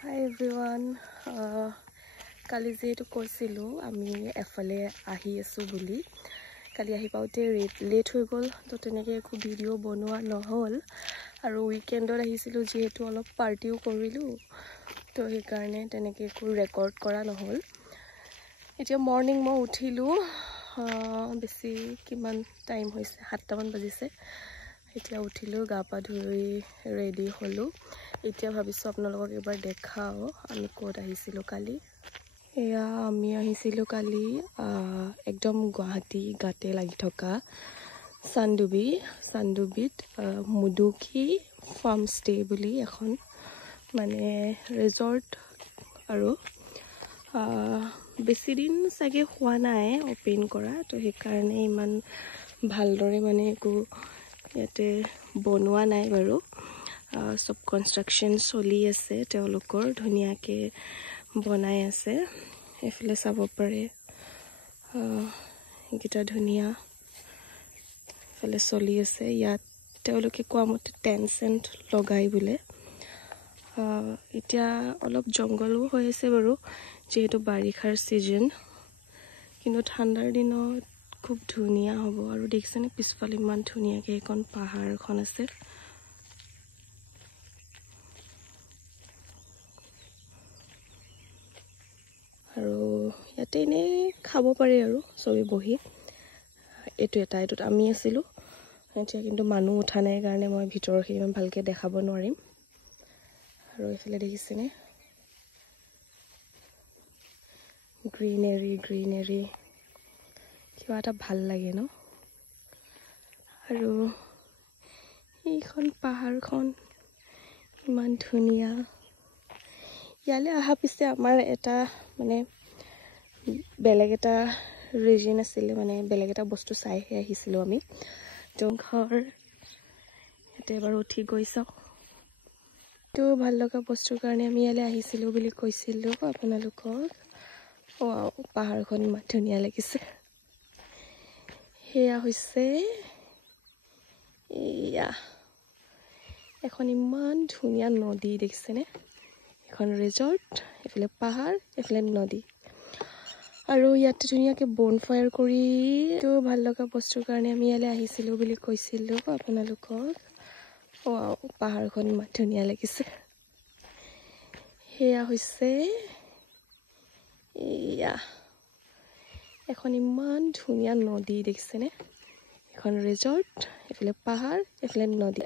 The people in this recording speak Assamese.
Hi everyone. কালি যেহেতু কৈছিলোঁ আমি এফালে আহি আছোঁ বুলি কালি আহি পাওঁতে লেট হৈ গ'ল তো তেনেকৈ একো ভিডিঅ' বনোৱা নহ'ল আৰু উইকেণ্ডত আহিছিলোঁ যিহেতু অলপ পাৰ্টিও কৰিলোঁ তো সেইকাৰণে তেনেকৈ একো ৰেকৰ্ড কৰা নহ'ল। এতিয়া মৰ্ণিং মই উঠিলোঁ বেছি কিমান টাইম হৈছে 7টামান বাজিছে। এতিয়া উঠিলোঁ গা পা ধুই ৰেডি হ'লোঁ। এতিয়া ভাবিছোঁ আপোনালোকক এবাৰ দেখাওঁ আমি ক'ত আহিছিলোঁ কালি। এয়া আমি আহিছিলোঁ কালি একদম গুৱাহাটী গাতে লাগি থকা চানডুবিত মুদুকি ফাৰ্ম ষ্টে বুলি এখন মানে ৰিজৰ্ট আৰু বেছি দিন চাগে হোৱা নাই অপেন কৰা তো সেইকাৰণে ইমান ভালদৰে মানে একো ইয়াতে বনোৱা নাই বাৰু। সব কনষ্ট্ৰাকশ্যন চলি আছে তেওঁলোকৰ ধুনীয়াকৈ বনাই আছে। এইফালে চাব পাৰে এইকেইটা ধুনীয়া এইফালে চলি আছে। ইয়াত তেওঁলোকে কোৱা মতে টেণ্ট লগাই বোলে। এতিয়া অলপ জংঘলো হৈ আছে বাৰু যিহেতু বাৰিষাৰ ছিজন, কিন্তু ঠাণ্ডাৰ দিনত খুব ধুনীয়া হ'ব। আৰু দেখিছেনে পিছফালে ইমান ধুনীয়াকৈ এখন পাহাৰ এখন আছে। আৰু ইয়াতে এনেই খাব পাৰে আৰু চবেই বহি। এইটোত আমি আছিলোঁ এতিয়া, কিন্তু মানুহ উঠা নাই কাৰণে মই ভিতৰখিনি ইমান ভালকৈ দেখাব নোৱাৰিম। আৰু এইফালে দেখিছেনে গ্ৰীনেৰী কিবা এটা ভাল লাগে ন। আৰু এইখন পাহাৰখন ইমান ধুনীয়া। ইয়ালৈ অহা পিছে আমাৰ এটা মানে বেলেগ এটা ৰিজন আছিলে, মানে বেলেগ এটা বস্তু চাইহে আহিছিলোঁ আমি। তো ঘৰ ইয়াতে এবাৰ উঠি গৈ চাওঁ। তো ভাল লগা বস্তুৰ কাৰণে আমি ইয়ালৈ আহিছিলোঁ বুলি কৈছিলোঁ আপোনালোকক। পাহাৰখন ইমান ধুনীয়া লাগিছে। সেয়া হৈছে এয়া এখন ইমান ধুনীয়া নদী দেখিছেনে। এখন ৰিজৰ্ট, এইফালে পাহাৰ, এইফালে নদী। আৰু ইয়াতে ধুনীয়াকৈ বনফায়াৰ কৰি তো ভাল লগা বস্তুৰ কাৰণে আমি ইয়ালৈ আহিছিলোঁ বুলি কৈছিলোঁ আপোনালোকক। পাহাৰখন ইমান ধুনীয়া লাগিছে। সেয়া হৈছে এয়া এখন ইমান ধুনীয়া নদী দেখিছেনে। এখন ৰিজৰ্ট, এইফালে পাহাৰ, এইফালে নদী।